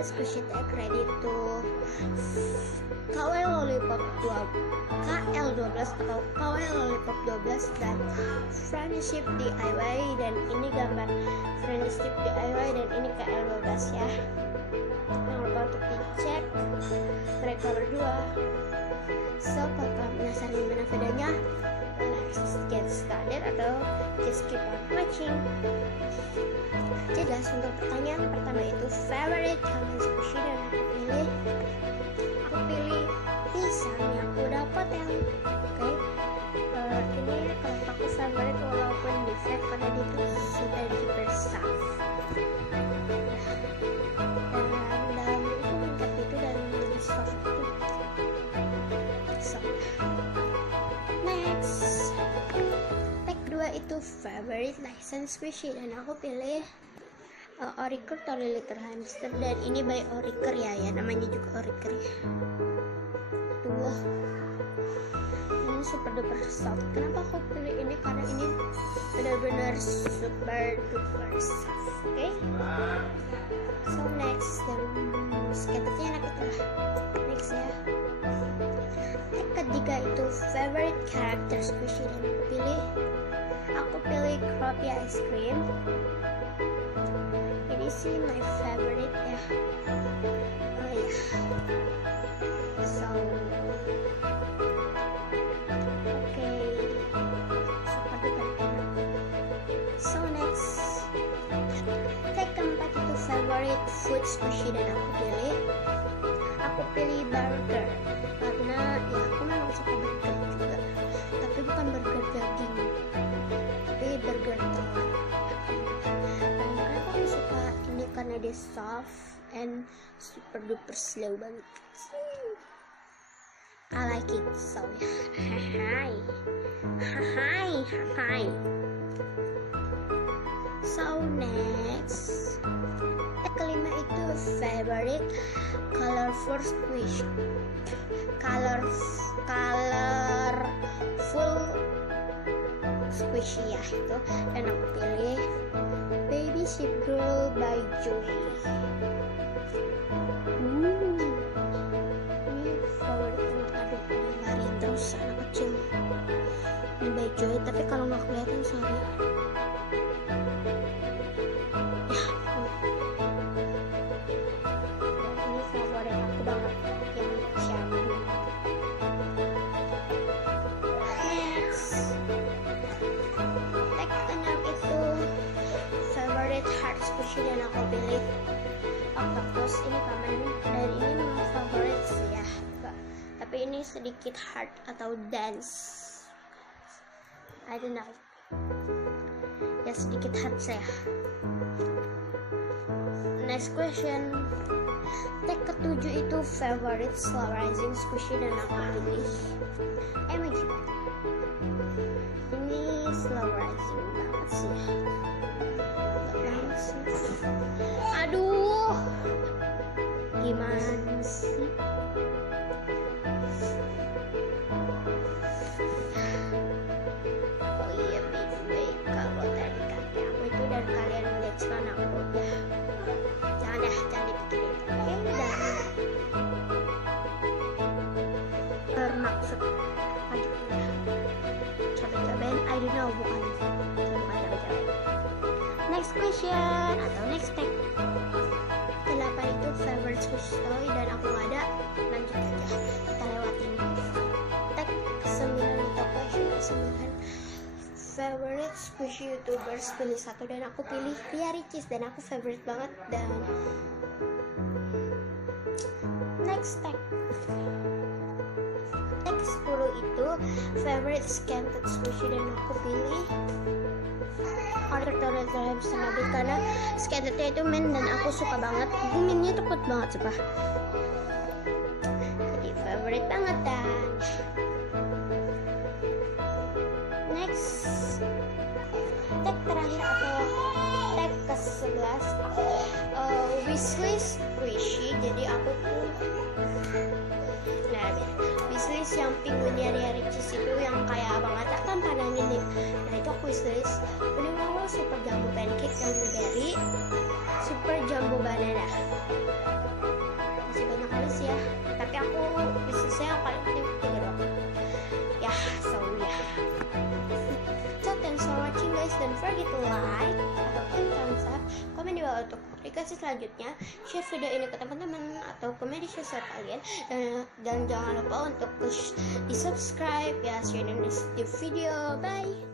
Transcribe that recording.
favorite squishy tag ready to KW Lollipop 12 KL12 atau KW Lollipop 12 dan Friendship DIY, dan ini gambar Friendship DIY dan ini KL12 ya. Jangan lupa untuk dicek mereka berdua. So kalau kalian penasaran gimana videonya, let's get started atau just keep on watching. Jelas untuk pertanyaan pertama itu favorite challenge squishy, dan aku pilih pisang yang aku dapat yang oke. Ini kalau aku favorite walaupun defect karena dia tuh sudah dipersaf. Dan dalam itu lengkap itu dan lebih soft itu. So next, tag 2 itu favorite license squishy, dan aku pilih Oriker Tony Little Hamster, dan ini by Oriker ya, namanya juga Oriker ya. Tuh, ini super duper soft. Kenapa aku pilih ini? Karena ini benar-benar super duper soft. Oke? So next, dan skaternya enak itu lah. Next ya. Tag ketiga itu favorite character squishy, dan aku pilih Crappy Ice Cream. Ini sih my favorite ya. Oh ya. So okay. Super duper. So next, tag keempat itu favorite food squishy, dan aku pilih burger karena ya aku memang suka burger juga, tapi bukan burger daging, tapi burger telur. Karena dia soft and super duper slow banget. I like it, so hi. So next, tag kelima itu favorite colorful squish, colorful squishy ya itu, dan aku pilih Baby Sheep Girl by Joy. Ini favorit banget, aduh larian terus anak kecil. Ini by Joy, tapi kalau nggak kelihatan sorry. Ya, ini favorit aku banget yang shampoo. Next, tag 6 itu favorite heart squishy, dan aku pilih octopus. Ini common dan ini memang favorit sih ya, tapi ini sedikit hard atau dense, I don't know ya, sedikit hard saya. Next question, tag ketujuh itu favorite slow rising squishy, dan aku pilih emoji. Ini slow rising banget sih. Aduh, gimana sih? Oh iya, by the way, kalau tadi kaki aku itu dan kalian lihat celana aku udah jangan dipikirin. Oke, udah bermaksud lagi udah capek-capekin, I don't know, bukan capek-capekin. Next question atau next tag 8 itu favorite squishy toy, dan aku nggak ada, lanjut aja kita lewatin. Tag 9 atau question 9 favorite squishy youtubers, pilih satu, dan aku pilih Ria Ricis, dan aku favorite banget. Dan next tag 10 itu favorite scanted squishy, dan aku pilih Oriker dalam Nabi karena skatednya itu main dan aku suka banget. Mainnya cepet banget sih pak, jadi favorite banget. Dan next, tag terakhir atau tag ke-11 wishlist squishy. Jadi aku tuh wishlist yang pinguinnya Ria Ricis itu yang kayak abang Ata kan pada ini. Nah itu aku wishlist paling awal super jumbo pancake yang blueberry, super jumbo banana. sih ya, tapi aku bisnisnya yang paling penting juga dong ya. So thanks for watching guys, don't forget to like atau klik thumbs up, komen di bawah untuk request selanjutnya, share video ini ke teman-teman atau ke media sosial kalian, dan jangan lupa untuk push di subscribe ya, share di video. Bye.